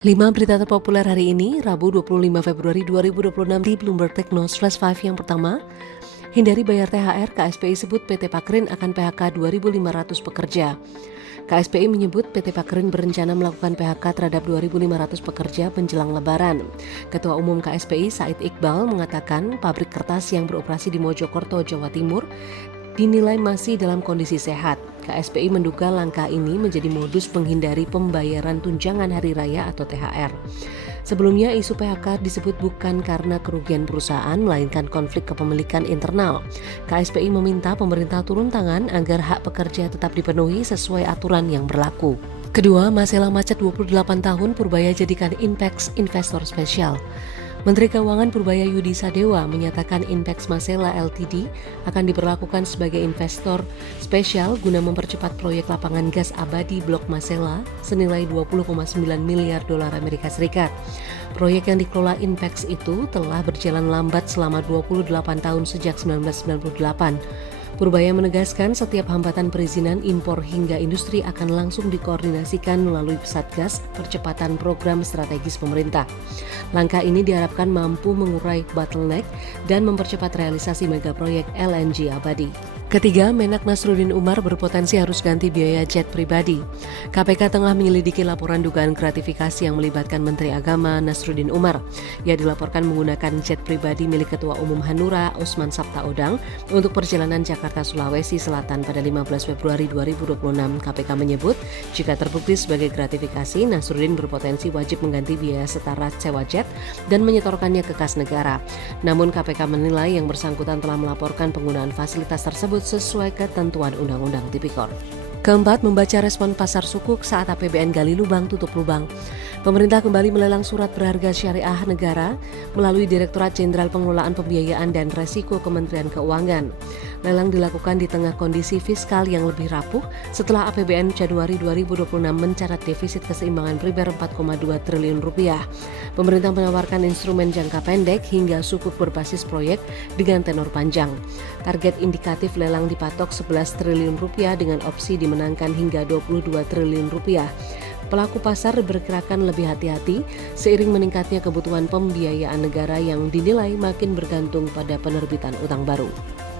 5 berita terpopuler hari ini, Rabu 25 Februari 2026 di Bloomberg Technos Flash 5 yang pertama. Hindari bayar THR, KSPI sebut PT Pakrin akan PHK 2.500 pekerja. KSPI menyebut PT Pakrin berencana melakukan PHK terhadap 2.500 pekerja menjelang Lebaran. Ketua Umum KSPI Said Iqbal mengatakan pabrik kertas yang beroperasi di Mojokerto, Jawa Timur dinilai masih dalam kondisi sehat. KSPI menduga langkah ini menjadi modus menghindari pembayaran tunjangan hari raya atau THR. Sebelumnya isu PHK disebut bukan karena kerugian perusahaan, melainkan konflik kepemilikan internal. KSPI meminta pemerintah turun tangan agar hak pekerja tetap dipenuhi sesuai aturan yang berlaku. Kedua, Masela macet 28 tahun, Purbaya jadikan Inpex investor spesial. Menteri Keuangan Purbaya Yudi Sadewa menyatakan Inpex Masela Ltd akan diperlakukan sebagai investor spesial guna mempercepat proyek lapangan gas abadi Blok Masela senilai 20,9 miliar dolar Amerika Serikat. Proyek yang dikelola Inpex itu telah berjalan lambat selama 28 tahun sejak 1998. Purbaya menegaskan setiap hambatan perizinan impor hingga industri akan langsung dikoordinasikan melalui Satgas Percepatan Program Strategis Pemerintah. Langkah ini diharapkan mampu mengurai bottleneck dan mempercepat realisasi megaproyek LNG abadi. Ketiga, Menak Nasruddin Umar berpotensi harus ganti biaya jet pribadi. KPK tengah menyelidiki laporan dugaan gratifikasi yang melibatkan Menteri Agama Nasruddin Umar. Ia dilaporkan menggunakan jet pribadi milik Ketua Umum Hanura Usman Sabtaodang untuk perjalanan Jakarta Sulawesi Selatan pada 15 Februari 2026. KPK menyebut, jika terbukti sebagai gratifikasi, Nasruddin berpotensi wajib mengganti biaya setara sewa jet dan menyetorkannya ke kas negara. Namun KPK menilai yang bersangkutan telah melaporkan penggunaan fasilitas tersebut sesuai ketentuan Undang-Undang Tipikor. Keempat, membaca respon pasar sukuk saat APBN gali lubang tutup lubang. Pemerintah kembali melelang surat berharga syariah negara melalui Direktorat Jenderal Pengelolaan Pembiayaan dan Resiko Kementerian Keuangan. Lelang dilakukan di tengah kondisi fiskal yang lebih rapuh setelah APBN Januari 2026 mencatat defisit keseimbangan primer 4,2 triliun rupiah. Pemerintah menawarkan instrumen jangka pendek hingga sukuk berbasis proyek dengan tenor panjang. Target indikatif lelang dipatok 11 triliun rupiah dengan opsi dimenangkan hingga 22 triliun rupiah. Pelaku pasar bergerakan lebih hati-hati seiring meningkatnya kebutuhan pembiayaan negara yang dinilai makin bergantung pada penerbitan utang baru.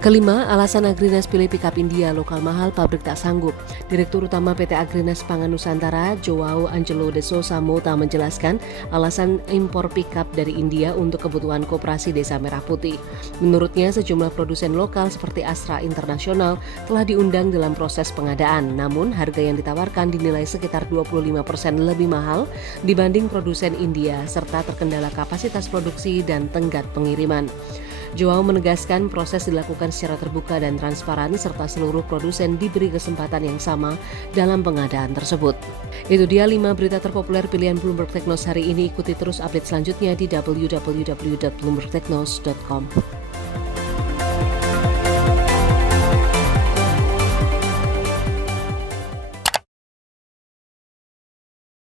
Kelima, alasan Agrinas pilih pikap India lokal mahal, pabrik tak sanggup. Direktur Utama PT Agrinas Pangan Nusantara, Joao Angelo de Sousa Mota menjelaskan alasan impor pikap dari India untuk kebutuhan koperasi Desa Merah Putih. Menurutnya, sejumlah produsen lokal seperti Astra Internasional telah diundang dalam proses pengadaan, namun harga yang ditawarkan dinilai sekitar 25% lebih mahal dibanding produsen India, serta terkendala kapasitas produksi dan tenggat pengiriman. Joao menegaskan proses dilakukan secara terbuka dan transparan serta seluruh produsen diberi kesempatan yang sama dalam pengadaan tersebut. Itu dia 5 berita terpopuler pilihan Bloomberg Technos hari ini. Ikuti terus update selanjutnya di www.bloombergtechnos.com.